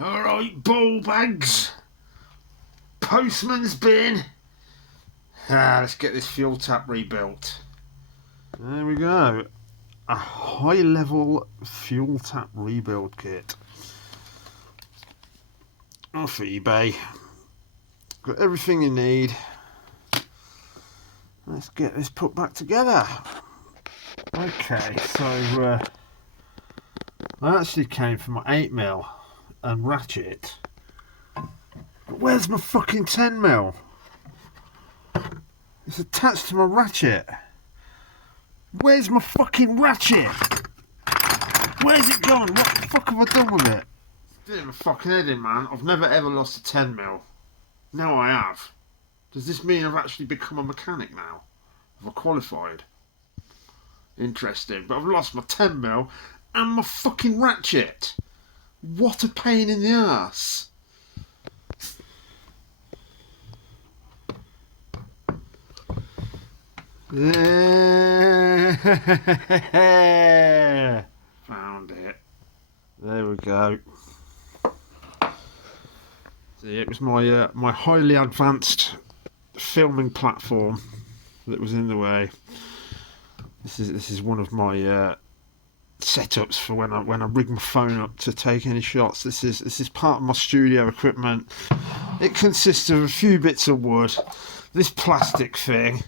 Alright, ball bags. Postman's bin. Let's get this fuel tap rebuilt. There we go. A high level fuel tap rebuild kit. Off eBay. Got everything you need. Let's get this put back together. Okay, so I actually came for my 8mm and ratchet. But where's my fucking 10mm? It's attached to my ratchet. Where's my fucking ratchet? Where's it gone? What the fuck have I done with it? It's doing my fucking head in, man. I've never ever lost a 10mm. Now I have. Does this mean I've actually become a mechanic now? Have I qualified? Interesting. But I've lost my 10mm and my fucking ratchet. What a pain in the arse. Found it. There we go. See, it was my my highly advanced filming platform that was in the way. This is one of my setups for when I rig my phone up to take any shots. This is part of my studio equipment. It consists of a few bits of wood, this plastic thing,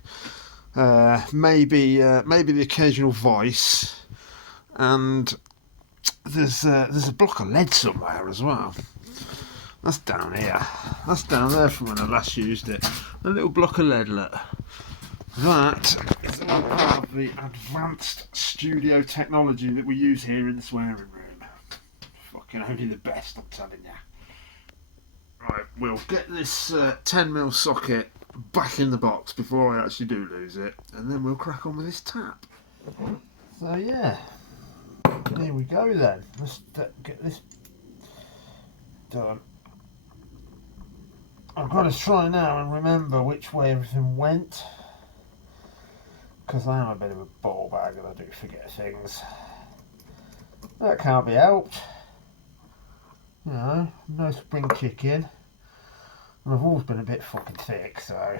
maybe the occasional vice, and there's a block of lead somewhere as well. That's down here. That's down there from when I last used it. A little block of lead, look. That is all part of the advanced studio technology that we use here in the swearing room. Fucking only the best, I'm telling you. Right, we'll get this 10mm socket back in the box before I actually do lose it, and then we'll crack on with this tap. So yeah, here we go then. Let's get this done. I've got to try now and remember which way everything went, because I am a bit of a ball bag and I do forget things. That can't be helped. You know, no spring chicken. And I've always been a bit fucking thick, so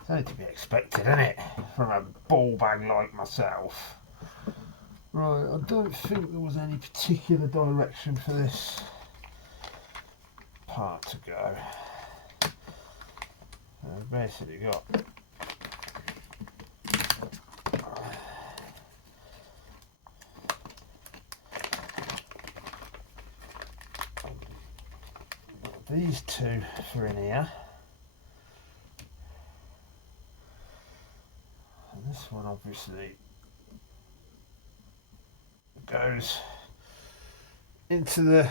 it's only to be expected, isn't it? From a ball bag like myself. Right, I don't think there was any particular direction for this part to go. So I've basically got these two for in here, and this one obviously goes into the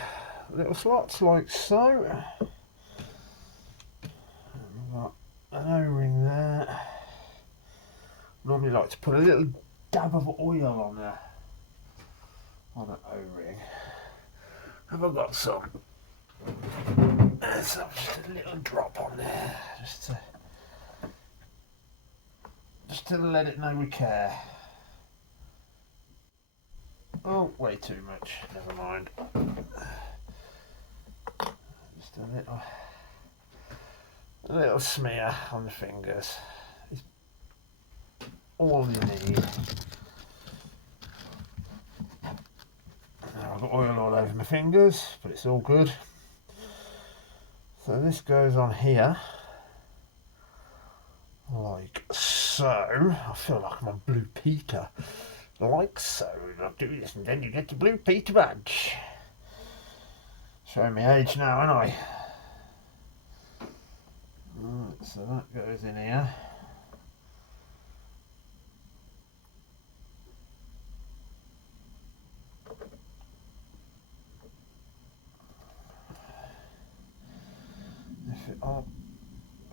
little slots like so. We've got an O-ring there. Normally like to put a little dab of oil on there on an O-ring. Have I got some? There's just a little drop on there, just to let it know we care. Oh, way too much. Never mind. Just a little smear on the fingers. It's all you need. Now I've got oil all over my fingers, but it's all good. So this goes on here, like so. I feel like I'm on Blue Peter. Like so. I'll do this and then you get the Blue Peter badge. Showing my age now, aren't I? Right, so that goes in here. If it all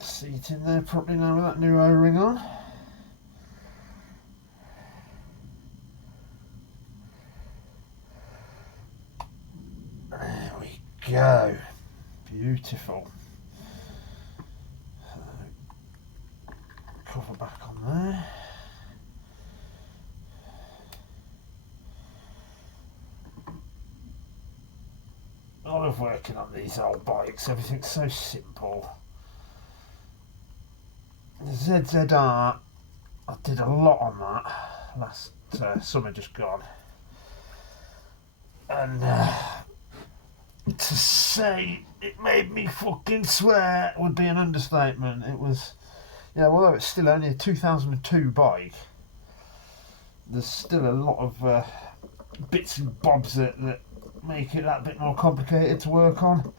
seat in there properly now with that new O-ring on. There we go. Beautiful. So, cover back on there. I love working on these old bikes, everything's so simple. The ZZR, I did a lot on that last summer just gone. And to say it made me fucking swear would be an understatement. It was, although it's still only a 2002 bike, there's still a lot of bits and bobs that make it that bit more complicated to work on.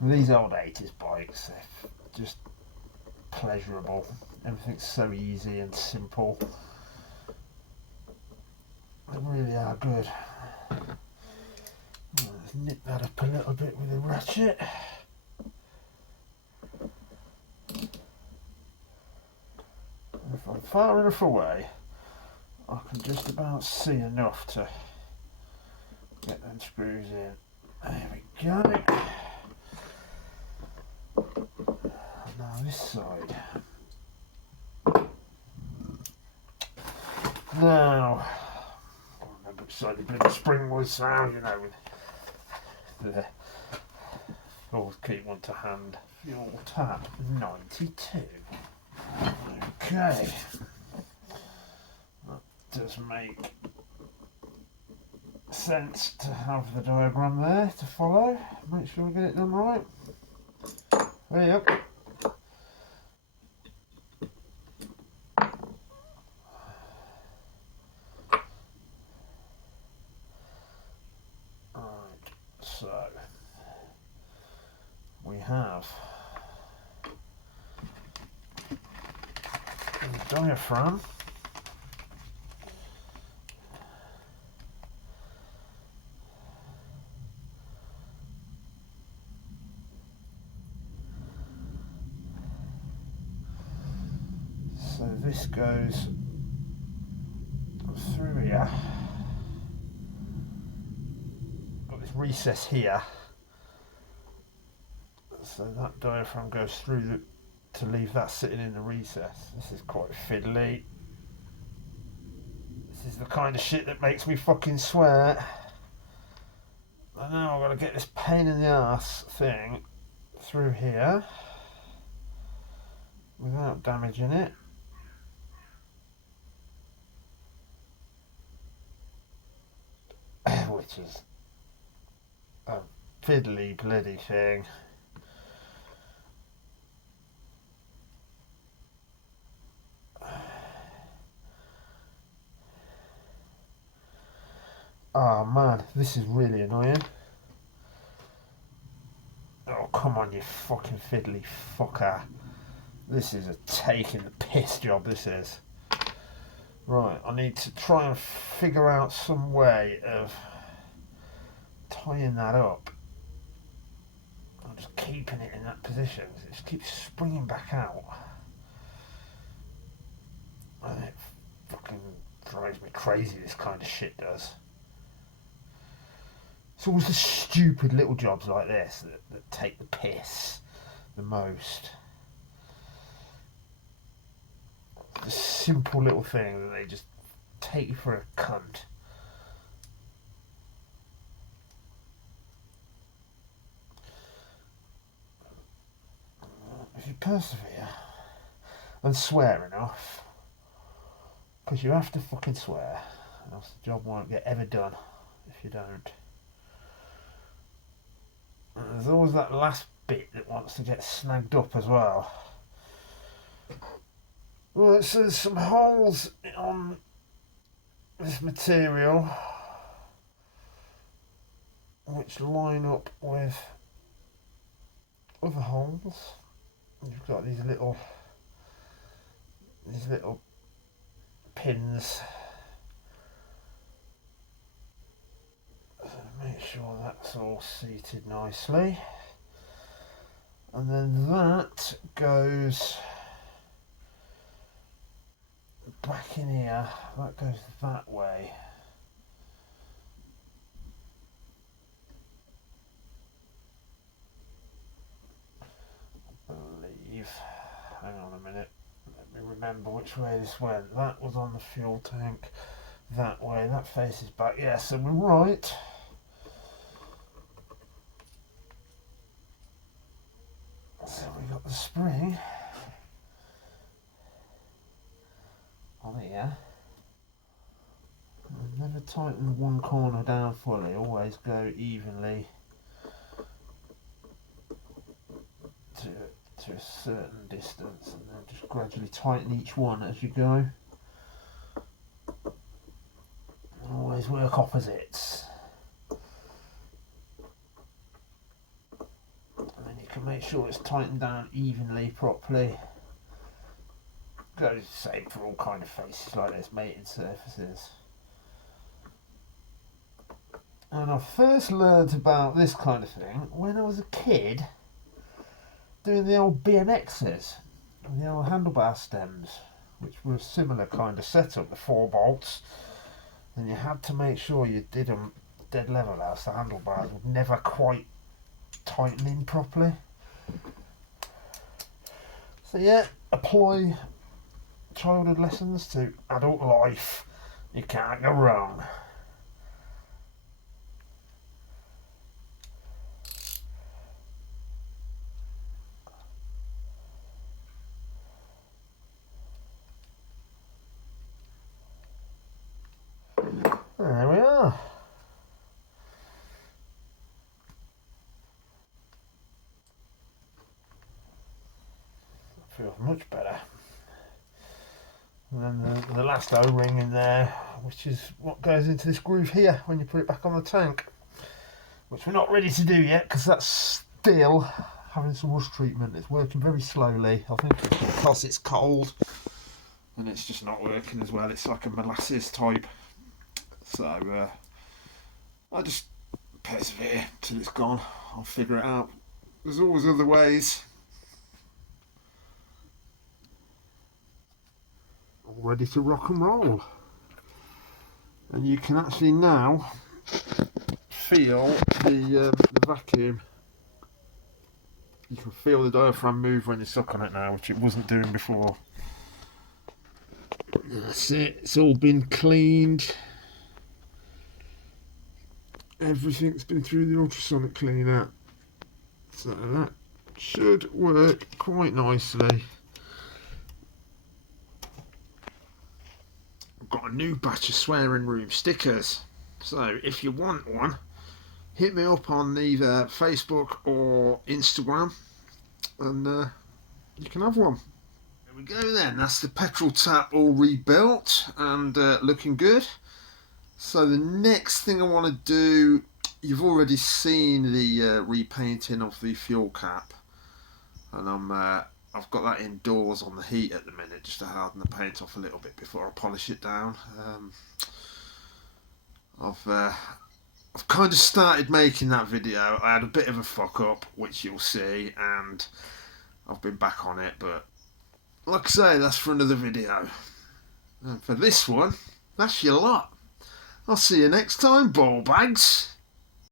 These old 80s bikes, they're just pleasurable. Everything's so easy and simple. They really are good. Let's nip that up a little bit with a ratchet. If I'm far enough away, I can just about see enough to get them screws in. There we go. Now this side. Now, I don't remember which side the bloody spring was now, always keep one to hand. Fuel tap 92. Okay. That does make sense to have the diagram there to follow. Make sure we get it done right. There you go. So we have the diaphragm, so this goes through here. Recess here, so that diaphragm goes through to leave that sitting in the recess. This is quite fiddly. This is the kind of shit that makes me fucking swear. And now I've got to get this pain in the arse thing through here without damaging it. Which is a fiddly bloody thing. Oh man, this is really annoying. Oh come on, you fucking fiddly fucker. This is a taking the piss job, this is. Right, I need to try and figure out some way of tying that up. I'm just keeping it in that position. It just keeps springing back out. And it fucking drives me crazy, this kind of shit does. It's always the stupid little jobs like this that take the piss the most. The simple little thing that they just take you for a cunt. If you persevere and swear enough, because you have to fucking swear, else the job won't get ever done if you don't. And there's always that last bit that wants to get snagged up as well. Right, so there's some holes on this material which line up with other holes. You've got these little pins. So make sure that's all seated nicely. And then that goes back in here. That goes that way. Hang on a minute, let me remember which way this went. That was on the fuel tank, that way, that faces back. Yeah, so we're right. got the spring on here. Never tighten one corner down fully, always go evenly to a certain distance and then just gradually tighten each one as you go. Always work opposites. And then you can make sure it's tightened down evenly, properly. Goes the same for all kind of faces like this, mating surfaces. And I first learned about this kind of thing when I was a kid doing the old BMXs, the old handlebar stems, which were a similar kind of setup, the 4 bolts, and you had to make sure you did them dead level, else the handlebars would never quite tighten in properly. So yeah, apply childhood lessons to adult life, you can't go wrong. There we are. Feels much better. And then the last O-ring in there, which is what goes into this groove here when you put it back on the tank, which we're not ready to do yet because that's still having some rust treatment. It's working very slowly. I think it's because it's cold and it's just not working as well. It's like a molasses type. So I just persevere till it's gone. I'll figure it out. There's always other ways. All ready to rock and roll. And you can actually now feel the vacuum. You can feel the diaphragm move when you suck on it now, which it wasn't doing before. That's it. It's all been cleaned. Everything's been through the ultrasonic cleaner, so that should work quite nicely. I've got a new batch of swearing room stickers, so if you want one, hit me up on either Facebook or Instagram and you can have one. There we go then, that's the petrol tap all rebuilt and looking good. So the next thing I want to do, you've already seen the repainting of the fuel cap, and I've got that indoors on the heat at the minute just to harden the paint off a little bit before I polish it down. I've kind of started making that video. I had a bit of a fuck up, which you'll see, and I've been back on it, but like I say, that's for another video. And for this one, that's your lot. I'll see you next time, ball bags.